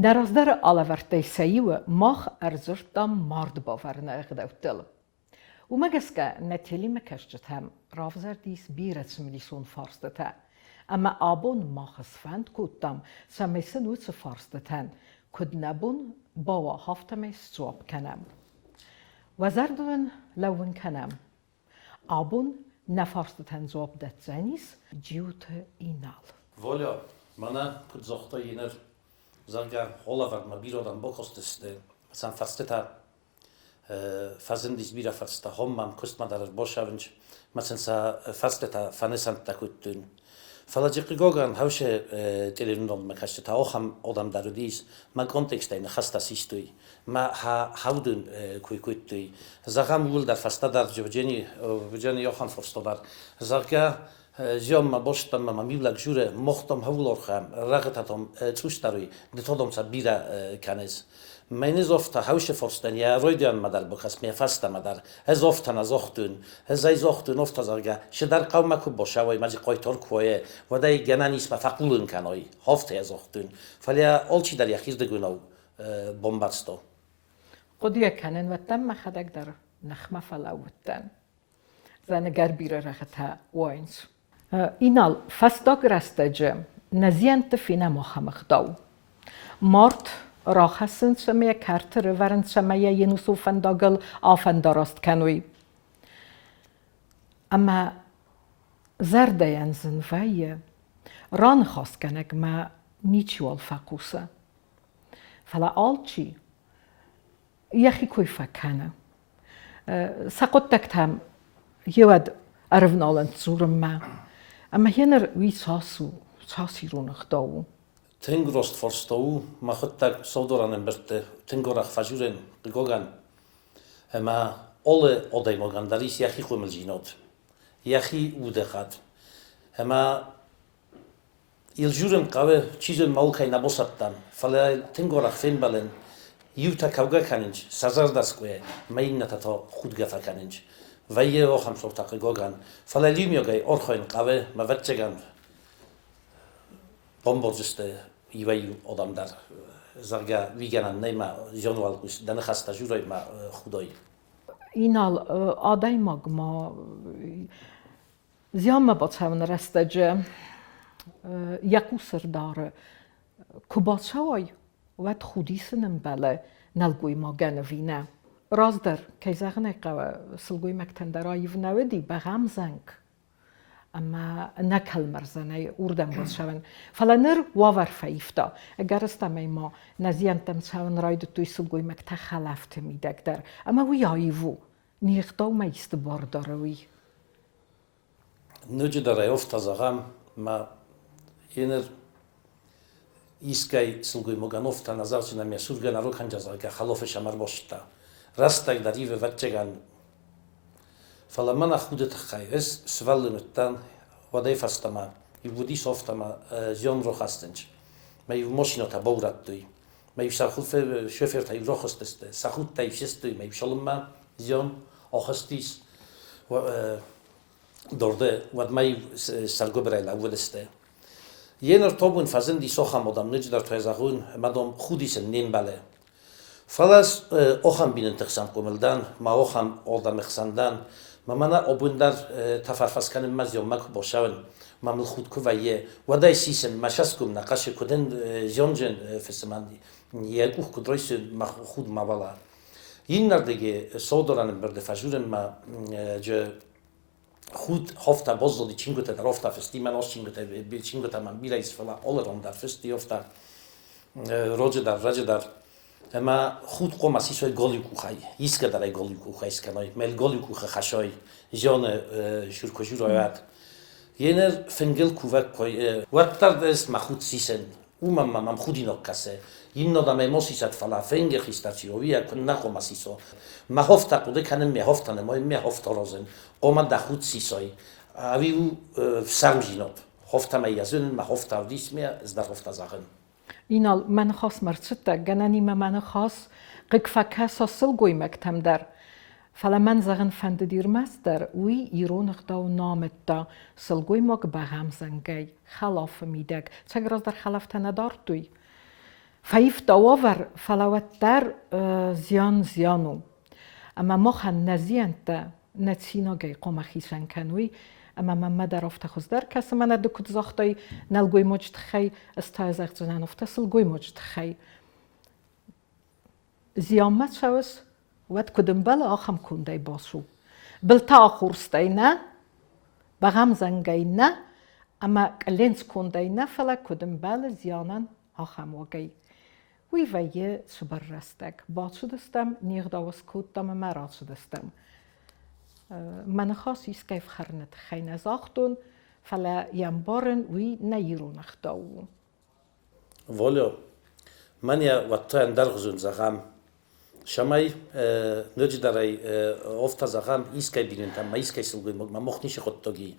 Նարազդարը ալավարտեյսայիվը մախ արձրտամ մարդ բավարնա եղդավտել։ و مگسکه نتیلی مکشت هم رافزر دیس بیرت سملیسون فارسته تا. اما آبون ماخص فند کودم سمیسن وچ فارسته تن کد نبون باوا هفتم سواب کنم. وزردون لون کنم. آبون نفارسته تن زواب دت زنیس جیوت اینال. Volia, mana kod zochta jener zarga holavard ma birodan bokosteste. San fasteta fazendis bira fasta hommam kostmadar boshavinch matsensa fasteta fanesanta kuttun. Falajik gogan haushe televindon makashta ocham odam darudis ma kontekstein khasta sistui ma haudun kuikuttui zagam wuldar fastadar jovjeni johan forstodar zarga زیام ما باشتم ما میبلغ جوره مختم هولار خام رغتاتم توشتاری دتادم سبیره کنیز منی زفت هاوش فرستن یا رویدیان مدار بخش می فرست مدار هزافتن از اختون هزای زاختون افت زارگه شدر قوم کو باشه وای ماجی قایتار کوه و دای گنانیس ما فقولن کنای هفته از اختون فلیا آلچی در یخیز دگوناو بمبارستو قدیه کنن و تم خدک در نخمه فلاوتن زنگر بیره رخته واینز. اینال فستاگ رستجه نزیانت فینا مخمخداو. مارت راخسن سمیه کارتر ورن سمیه ینوسو فنداگل آفنداراست کنوی. اما زرده ینزن ویه ران خواست کنگ ما نیچوال فاقوسه. فلا آلچی یخی کوی فکنه. سقط تکتم یود ارفنالند زورم ما. اما هنر وی ساسی رونخ داو. تنگروست فرستاو ما خودتر سودورانم برده تنگورخ فجورن گوگان اما alle odای مگان داریس یخی خومل جینات یخی اوده خد اما یلجورن قوه چیزن مالکای نبوساتن فلا تنگورخ فین بالن یوتا کوگا کننج سازار دستگوه ماین نتا خود گفت کننج ویه و هم صورت گوگان فلالیمی گای آرخاین قوه موچگان بمبارجسته یویو آدم در زرگا ویگنان نیما جانوال کش دنخسته جورای ما خدای اینال آدای ما زیام باتهون رستجه یکوسر داره کباتشوی وقت خودیسنم بله نلگوی ما گنوینه رازدر که زغنه قوه سلگوی مکتندرایی ونودی بغم زنگ اما نکل مرزنه اوردم باز شون فلانر واور فایفتا اگر استمی ما نزیانتم شون راید توی سلگوی مکت خلافت میدک در اما وی آیوو نیختاو میست بارداروی نوجه داره افت زغم ما اینر ایسکای سلگوی مگان افت نزارچ نمی سرگن رو کنجازه که خلاف شمر باشته راستک دریو وچگان فلما خودت خیرس سوالمتن ودای فستما یودی سافتما زیان رو خستنج می ماشینا تبورت دوی می سخوت شوفر تای رو خستسته سخوت تای شستوی می شلما زیان آخستیس و دورده و می سرگو برای لولسته یه نر تابون فزندی سخم آدم نجدر توی زخون مدام خودیسن نیم بله فلاس آخام بینن تخسان کملدن ما آخام آدم خساندن ما منا آبوندر تفرفس کنیم مزیام مکو باشون ما مل خود کویه و دای سیسن مشاس کم نقاش کدن جانجن فسماندی یکوه کدرایس ما خود ما بالا این نردگی سودارانم برده فجورم ما جه خود هفته بازدی چینگوته در هفته فستی من آس چینگوته من بیرایس فلا آلران در فستی هفته راجع در اما خود قوم اسیسای گالی کوخای ایسکه درای گالی کوخای اسکنای مل گالی کوخ خشای جان شورکوجورایات ینر فنگل کوک کوی وقتر دست مخود سیسن مم خودی نکسه این نادم موسیسات فلا فنگ خیستاتیویه کن نقوم اسیسو ما هفته قده کنم می هفتن ما هفته رازن قوم دخود سیسای اویو سرمجینات هفته میازن ما هفته دیس می از در هفته زاغن اینال من خاص مرچته گنانی من خاص قفکه سلگوی مکتم در فلا من زغن فند دیر مستر وی ایرونخ داو نامت دا سلگوی مگ بغم زنگی خلاف میدک چگراز در خلاف تندار توی فایف داور فلاوت در زیانو اما مخن نزیانت نتسینا گی قوم خیشن کنوی اما من در افت خزدر کس من دکت زاختی نلگوی مجد خی استایزاق زنان افت سلگوی مجد خی زیامت شوز ود کدم بل آخم کندی باسو بلتا خورستی نه بغم زنگی نه اما کلینس کندی نه فلا کدم بل زیانن آخم وگی وی ویه سبر رستگ باد شدستم نیغ داوز کودتم مراد شدستم من خاصی سکیف خرنت خین از آختون فلا ینبارن وی نیرون اختاو Волю, мания ваттан даргзун загам. Шамай нөдждарай офта загам искай бинен там искай сылгы мохниш хоттоги.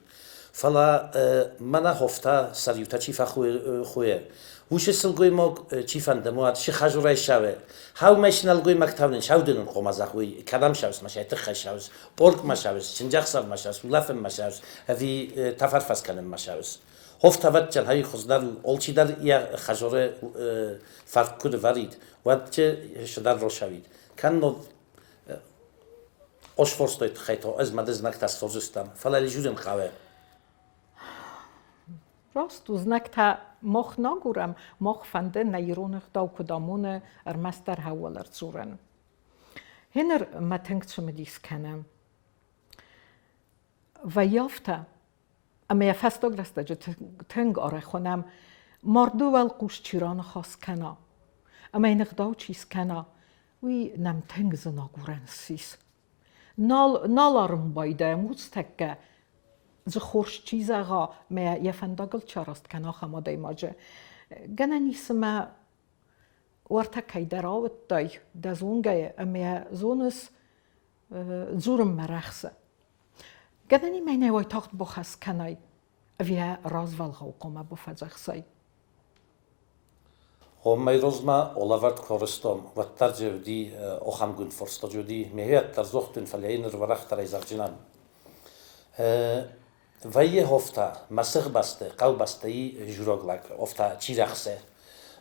Фала мана хофта сарюта чифа хуе. Уше сылгы мог чифан демуат ши хажурай шаве. Хау машинал гой мактавнен шавден қомазахуи кадам шавс машай тхай шавс. Порк машавс, чинжахсав машавс, улафен машавс, ави тафарфас канен машавс. هفت‌وقت جل های خزدار اولچی در یا خجاره فرق کرد ورید وقت چه شدار رو شوید کنن آش فرستید خیلی از مدرز نکت از فرزستم فلالی جورن خواه راست و زنکتا مخ نگورم مخ فنده نیرونخ داو کدامونه مستر هولر زورن هنر متنگ چمدیس کنم و یافته اما یه فستاگ رسته جو تنگ آره خونم مردو ول قوش چیران خاص کنا اما این اقداو چیز کنا وی نم تنگ زناگورن سیس نال آرم بایده مستکه ز خورش چیز آقا ما یه فنداگل چراست کنا خماده ماجه گنه نیسمه ورتکی در آوت دای دزونگه اما زونس زورم مرخصه گدنی می نوای تاخت بخواست کنای اویه راز والغو قومه بفجخ سای همه روز ما اولوارد کارستم و تر جودی آخام گند فرست جودی میهیت تر زختن فلیین رو ورخت تر ایزار جنان و یه هفته مسخ بسته قو بسته ای جوراغلک هفته چی رخصه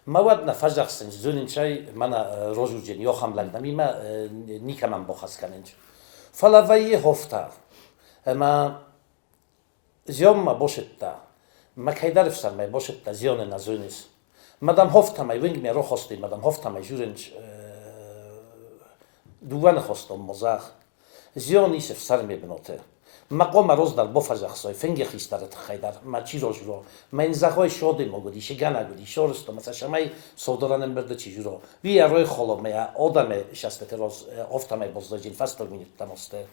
مواد نفجخ سنج زنین چای من روزو جن یا خام لندمی ما نیکم بخواست کننج فلا و یه هفته اما زیان ما باشد تا ما کی درف سر ما باشد تا زیان نزونیس مدام هفته ما وینگ می رو خواستی مدام هفته ما جورنج دوان خواستم مزاح زیان نیست سر می بنوته مقام روز در بفرزخ سای فنگ خیسترت خیدر ما چی روز رو ما این زخوای شادی مگودی شگان گودی شورستم مثلا شمای سودارانم برده چی رو وی روی خالم ما آدم شسته روز هفته ما بازداشتین فستور مینیت تماسته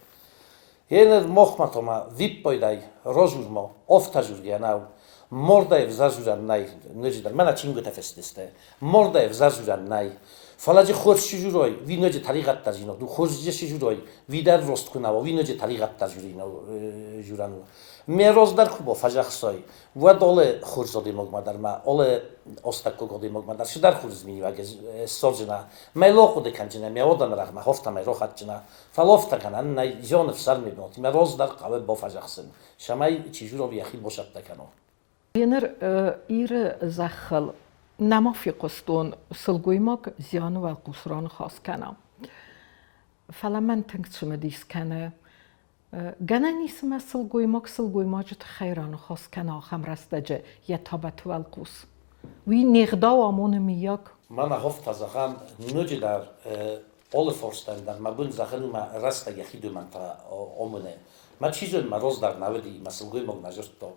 Jener mochmatoma vippoidai rozurmo oftajurgianau mordae vzajuranai nöjidar mana chingu tefestiste mordae vzajuranai falaji khorshujuroi vi nöje tariqat tajino du khorshujuroi vi dar rost kunavo vi nöje tariqat tajurino juranu meroz dar kubo fajaxsoy vadole khorzodi mogmadar ma ole ostakko godi mogmadar shidar khorzmini vage sorjina meloqude kanjina me odan raxma hofta me roxatjina falofta kanan nay jonf sar mebnot meroz dar qave bo fajaxsin shamay chijuro yaxi boshat takano ینر ایر زخل نمافی قصدون سلگویماگ زیان و قصران خاص کنم فلا من تنگ چمدیس کنه گنه نیسم سلگویماج خیران خاص کنه خم رستجه یه تابت و القوس وی نغدا و امون میاگ من هفت زخم نوجی در اول فرستن در مبون زخم ما رست یخی دو من تا امونه ما چیزون ما روز در نودی ما سلگویماگ نجست تو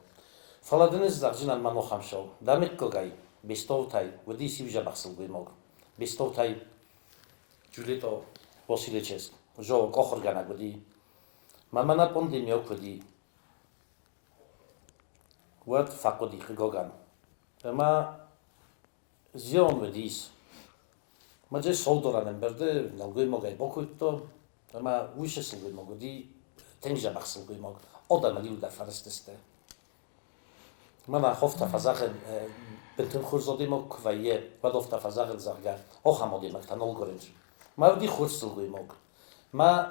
فلادنز زخجنان من نخم شو دامک کلگای بیستوتای و دیسی بیجا بخسل گویماگ بیستوتای جولیتو وسیله چیز جو کخور گنگ بودی من پوندی میو کدی ود فقودی خگاگن اما زیان و دیس ما جه سودورانم برده نلگویماگای بکوید تو اما ویش سلگویماگو دی تنجا بخسل گویماگ آدم لیو در فرستسته من هفته فزاخن بنتن خورزادی ما کویه بعد هفته فزاخن زاگر آخام آدی مکتنال گرنج ما ودی خورسل گویماگ ما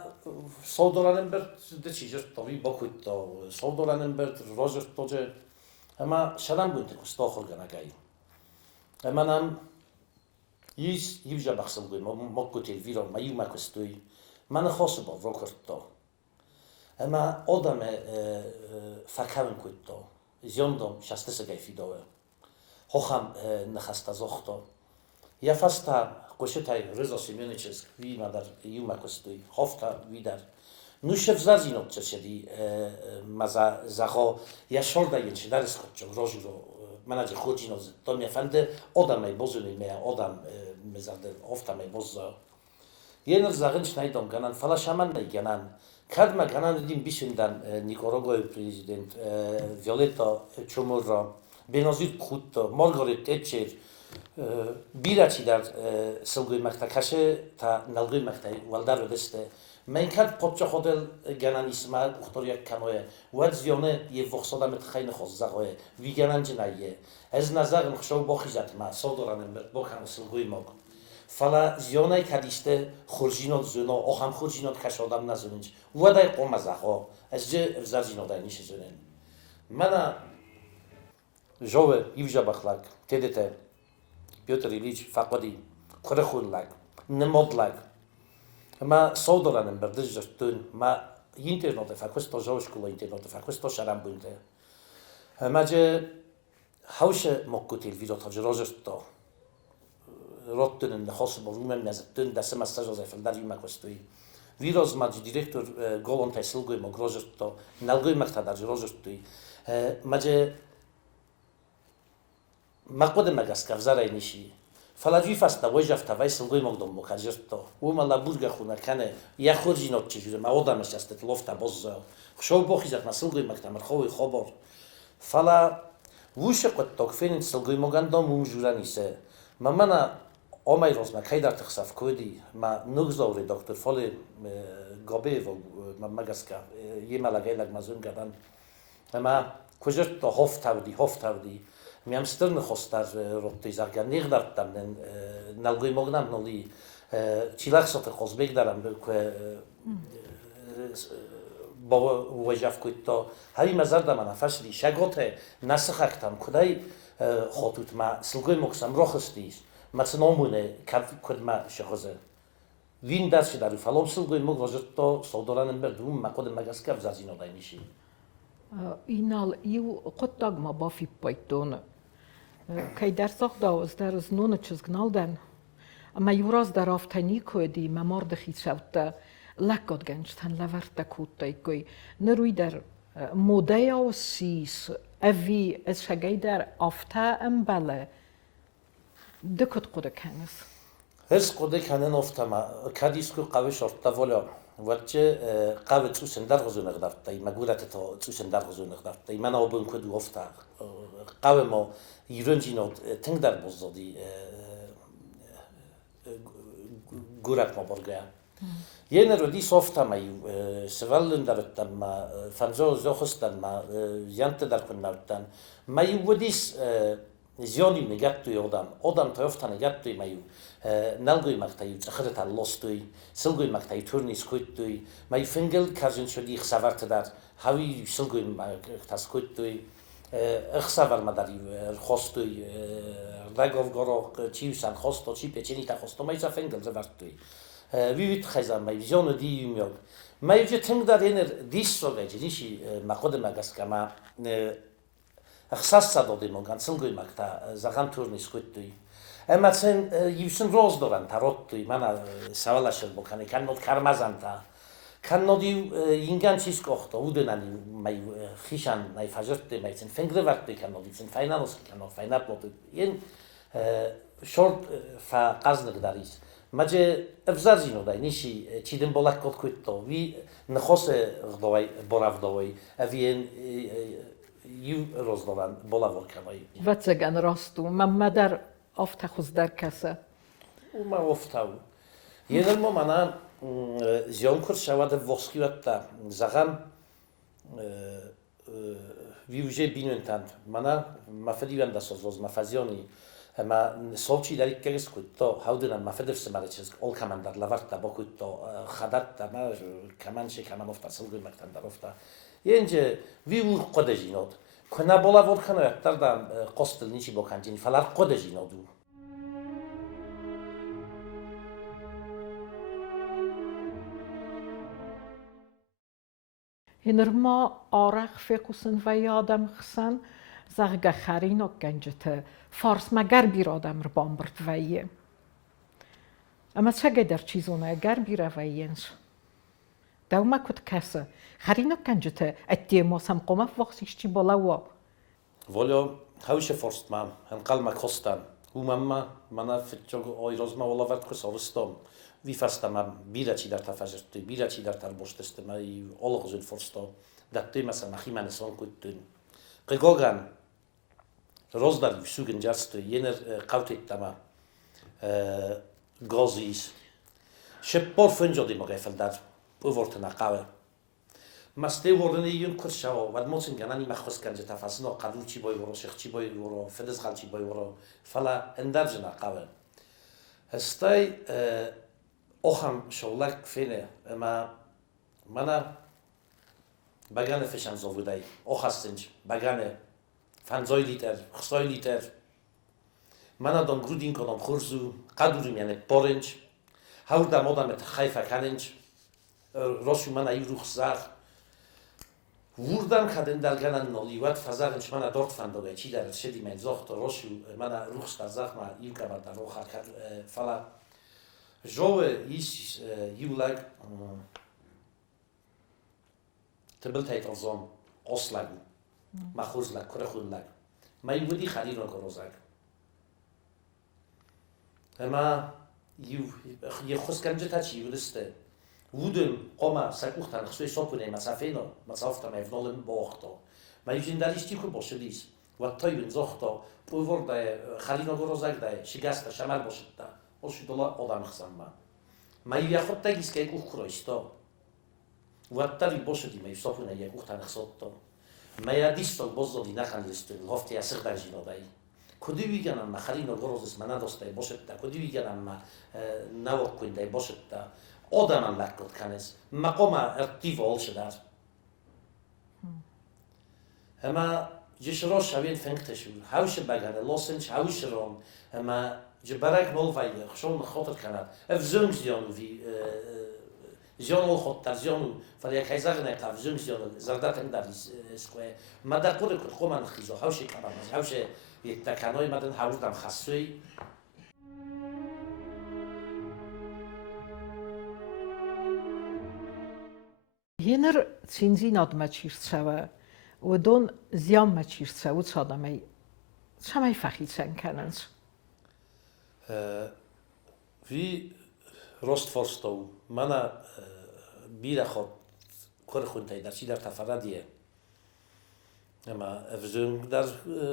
سودورانم برد دچیجر تاوی باکوید تا سودورانم برد راجر توجه اما شدم بنتن کستا خورگنگایی منم Իս ивжа бахсылгой моккутел виро маюма костуй. Мана хосубо врокорто. Ама одаме факавен кутто. Зьондом шастесагай фидове. Хохам нахаста зохто. Я фаста кошетай Рыза Семеновичес вимадар юма костуй. Хофта видар. Ну шевзазинот чеседи маза захо я шорда янчи дарес хотчо рожуро مناجر خودی نوزد. تو میفهمده آدم میبازونی می آدم میزده افت میبازه. یه نر زاغنش نیدم گنان فلاشمان نیگنان. کدام گنان دیم بیشندن نیکاراگوی پرزیدنت ویولتا چومورا بنازید خود مارگارت تچر بیرچی در سلگوی مکتکشه تا نلگوی مکتای والدار ودسته. من کرد پادشاه خودل گنان اسمال اختیار کنوی واد زیانه یه وقت مت خیلی خوش زغوی وی گنان جنایه از نظر نخشاو باخیزد ما صادرانم با کم سلگوی ماگ فلا زیانه کدیسته خورجینات زنا آخام خورجینات کش آدم نزنیج وادای قوم زغوا از جه افزارجینات اینیش زنن منا جوه یوجا بخلاق تدته پیوتر ایلیچ فقدی کره خورلاق نمودلاق Ma sodoranem berdizertun, ma internet fa questo gioco internet fa questo sarambunte. Ma je hause mokkutil video tajrojesto. Rotten in de hospital room mezetun da semester Joseph Dali ma questui. Viros ma director Golon Tesilgo mo grojesto, nalgo makta da rojesto. Ma je makode magaskav zaraynishi. فلجی فست نوجف توی سلگوی مقدم مکرجت و مال برگ خونه کنه یا خورجی نات چجوره ما آدمش است تلفت باز خشوب بخیزد ما سلگوی مکتمر خوی خبر فلا وش قط تکفین سلگوی مقدم موجورانیسه ما منا آمای روز ما کی در تخصف کودی ما نگذاری دکتر فال گابه و ما مگسکا یه ملاقه لگ مزون کردن ما کجرت تا هفت تودی میام سترن خواستار روتی زرگر نیگدارتم نلگوی مگنم نلی چیلاق سات خواست دارم که با وجف کود تا هری مزرد من فشلی شگوت نسخکتم کدای خاطوت ما سلگوی مکسم راخستیش مثنامونه کد ما شخصه وین درش داری فلام سلگوی مگ وجد تا صدرانم بردوم مقد مگسکر زازینو دایمیشی اینال یو قطعه ما بافی پایتونه کی در ساخت داوز در از نون چزگنالدن اما یوراز در آفتانی کودی ممارد خیشوت لکات گنجتن لورت کوتای کوی نروی در موده و سیس اوی از شگای در آفته ام بله دکت قده کنس هرس قده کنن آفته ما کدیس که قوی شرطه ولی وقتی قوی توسن در غزون اقدارت مگولت تا توسن در غزون اقدارت من آبون کدو آفته قوی ما ایرانجی نود تنگ در بزدی گورک ما برگه یه نرودی سافته مایو سوالن درتن ما فنجا زخستن ما زیانت در کن نردن مایو ودیس زیانی نگات توی آدم تایفته نگات توی مایو نلگوی مقطعی خرد تلاش توی سلگوی مقطعی تورنیس کوت توی مای فنگل کارجن شدی خسارت در هاوی سلگوی مقطع کوت توی اخسار مداری خواستوی رگاو گرو چیوسان خواستو چی پیچنی تا خواستو مایزا فنگل زبرد توی ویویت خیزان مای ویزیون دیوم یوگ مای وجه تنگ در اینر دیس سوگه جنیشی مقود مگس که ما اخساس سادادی مگان سلگوی مقطع زغان تورنیس کوت توی اما سن یوسن روز دارن تارot توی من سوالشل بکنه کنود کرمزن تا کانودی اینگان چیز کوخت اودنانی مای خیشان مای فجرت مای سن فنگره وقت کانودی سن فاینانس کانود فاینات بود این شورت فقازنگ داریس ماجه افزارجی نودای نیشی چیدن بالا کوت تو وی نخواست غدای براف دوای اوین یو روز دارن بالا ورکوای واتسگان راستو مدر آفته خوز در کسه و ما آفتاو یه نرمو منا زیان کرد شود واسکیوت تا زغم ویوجه بینوندند منا مفدیوند دستوز مفزیانی اما سالچی داری کجاست کود تا هودنم مفدرس مرچز اول کماندار لورت تا با کود تا خدات تا ما کمانچه کمان افتا سلگوی مکتن در افتا اینجا ویو قدجیناد کنه بالا ورکنه تردام قصد نیچی بکنجین فلار قدجینادو هنر ما آرخ فیکوسن و یادم خسن زغگ خرین و گنجته فارس مگر بیرادم رو بامبرد ویه. اما چه در چیزونه گر بیره ویینش. دوما کد کسه خرین و گنجته اتیه موسم قومه وقتیش چی بالاوا. ولی هاوش فرست مام هنقل ما کستن و مانا فتوج آیروز ما ولا ورد کس آوستم وی فستم بیره چی در تفجرتی بیره چی در تربشتست ما ای آلغزون فرستا دتی مثلا خی من سان کدتون قگاگن روز داری سوگن جست ینر قوتیت تما گازیس شپور فنجادی مغفل در بورتنا قوه مسته ورن یون کرشاو ود موسن گنانی مخصوص کنجه تفاصیل قدو چی بای ورو شخ چی بای ورو فدز خال چی بای ورو فلا اندرجنا قوه هستای اوهم شولک فینه اما منا بگانه فشان زودای اوخستنج بگانه فنزای لیتر خصای لیتر منا دون گرودین کنم خورزو قدوریم یعنی پورنج هاور دم آدم خیفه کننج راسو منا یروخ زار وردم خدن در گنن نالیوات فزارنش منا دورت فندوگه چی در شدی من زخت راسو منا روخ در زخم یوکا بر در روخ کرد فلا جوه ایش یولاگ تبلتایت ازم اصلاً مخوز لگ کره خود لگ ما یودی خرید رو کروزگ اما یه خوش کنجه تا چی ولسته وودم قما سکوخت نخسوی سوپونه مسافه نو مسافت ما افنالم باختا ما یوزین دلیش تیکو باشه لیس و تایون زختا پوور دای خرید رو کروزگ دای شکست شمال باشه تا اصل دولا آدم خسام ما یه خود تگیس که کوه کرویستا و تری باشه دی ما سوپونه یه کوخت نخسوتا ما یادیستال بازدی نخندیستون هفته اسیر درجی ندایی. کدی ویگن ما خرید نگروزش من نداشته باشد تا کدی ویگن ما نوار کنده باشد تا آدم لکت کنیس مقام ارتیفال شده. اما جشرا شوین فنکتشون هاوش بگنه لاسنش هاوش رون اما جبرک مولفای خشون خاطر کند افزونگ زیانو وی زیانو خاطر زیانو فلی کایزار نکرد زیانو زرداتن داریس اسکوه مدت پره کد قومان خیزو هاوشی کارم هاوش یک تکنای مدن هاوش دم خاصی هنر چینزی نادم چیرت شوه و دون زیام مچیرت شوه چادمی چمای فخید شن کننش وی راست فرستو منا بیره خود کار خونتای در چی در تفردیه اما افزون در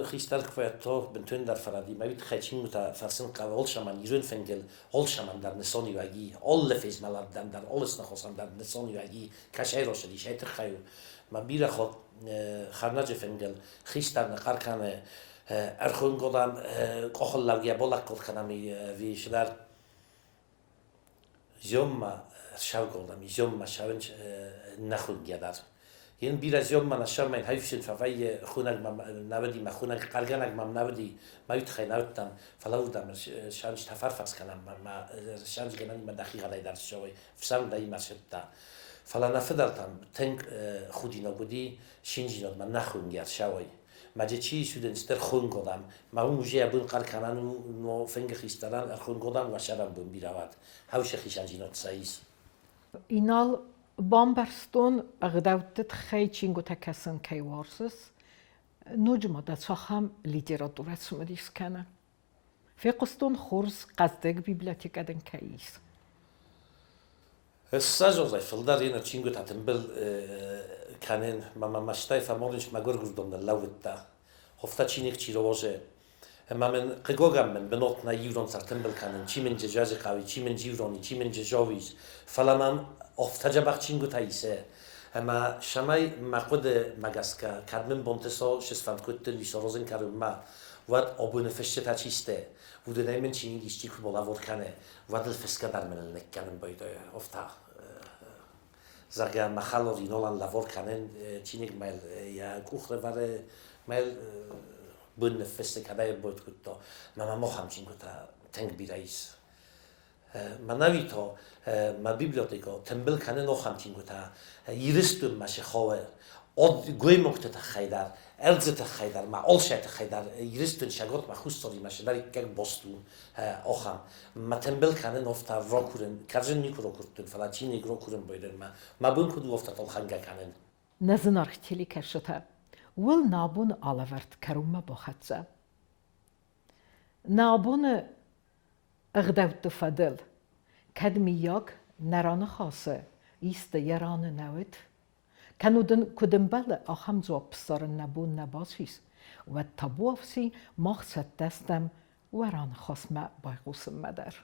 خیستر کفایت تو بنتون در فردی ما بیت خیلی متا فرسن قوال شمان یزون فنگل هول شمان در نسانی واقعی all فیز ملاد در alles نخواستم در نسانی واقعی کشای راشدی شاید خیلی ما بیره خود خرناج فنگل خیستر نقار کنه ارخون قدام قخل لوگی بالا کد کنمی ویش در جمع شاو قدامی جمع شاونج نخون گیدار ین بیر از یوم من اشام من هایفشن فوای خونک مم نبودی ما خونک قرگانک مم نبودی ما یت خیلی نبودم فلاودم شانش تفرفس کنم ما شانش کنانی ما دقیقه دای درس شوی فسام دای مرشد تا فلا نفدرتم تنگ خودی نبودی شینجی نود من نخون گیر شوی ما جه چی شدن استر خون قدام ما اون موجی بون قرگانان نو فنگ خیستران خون قدام و شرم بون بیرواد هاوش خیشانجی نود سایس اینال بامبرستون اقداوتت خیچینگو تکسن کی وارسس نجمه دا هم لیتراتورت سمدیس کنه فیقستون خورز قصدق بیبلیوتیک ادن کیس الساجوزاي فلدار هنا تشينغو تاتنبل كانن ما مشتاي فمورنش ما غورغوردون اللوتا هفتا تشينيك تشيروجه اما من قگوگم من بنوت نا یورون سرتنبل کنن چی من ججاز قوی چی من جیورونی چی من ججاویز فلامم افتجا بخشینگو تایسه اما شمای مقود مگسکا کدمن بونتسو شسفند کتن ویساروزن کارم ما ود آبون فشت تاچیسته وده نیمن چینی دیشتی که بالا ورد کنه ود الفسکا در من نکنن باید افتا زرگا مخالو رینولان لورد کنن چینی میل یا کوخره وره میل بون فست کدای باید کتا ما هم چین کتا تنگ بیرایس منوی تا ما بیبلیوتека تنبل کنه نخم تینگو تا یرستون مشه خواه od goeimokte te gaidar, erze te gaidar, ma olshay te gaidar, yiristun shagot ma khustori ma shadari kek bostu ocham. Ma tembel kanen ofta rokuren, karjen nik rokurtun, falachini rokuren boyden ma bun kudu ofta tolhanga kanen. Nezin archtili keşete, wil nabun alavert karume bohatze. Nabun اغدوت فدل کدمی یک نرانه خاصه ایست یرانه نوید کنودن کدم بله آخم زو بسر نبون نباسیس و تبوافسی مقصد دستم وران خاص ما بایقوسم مدر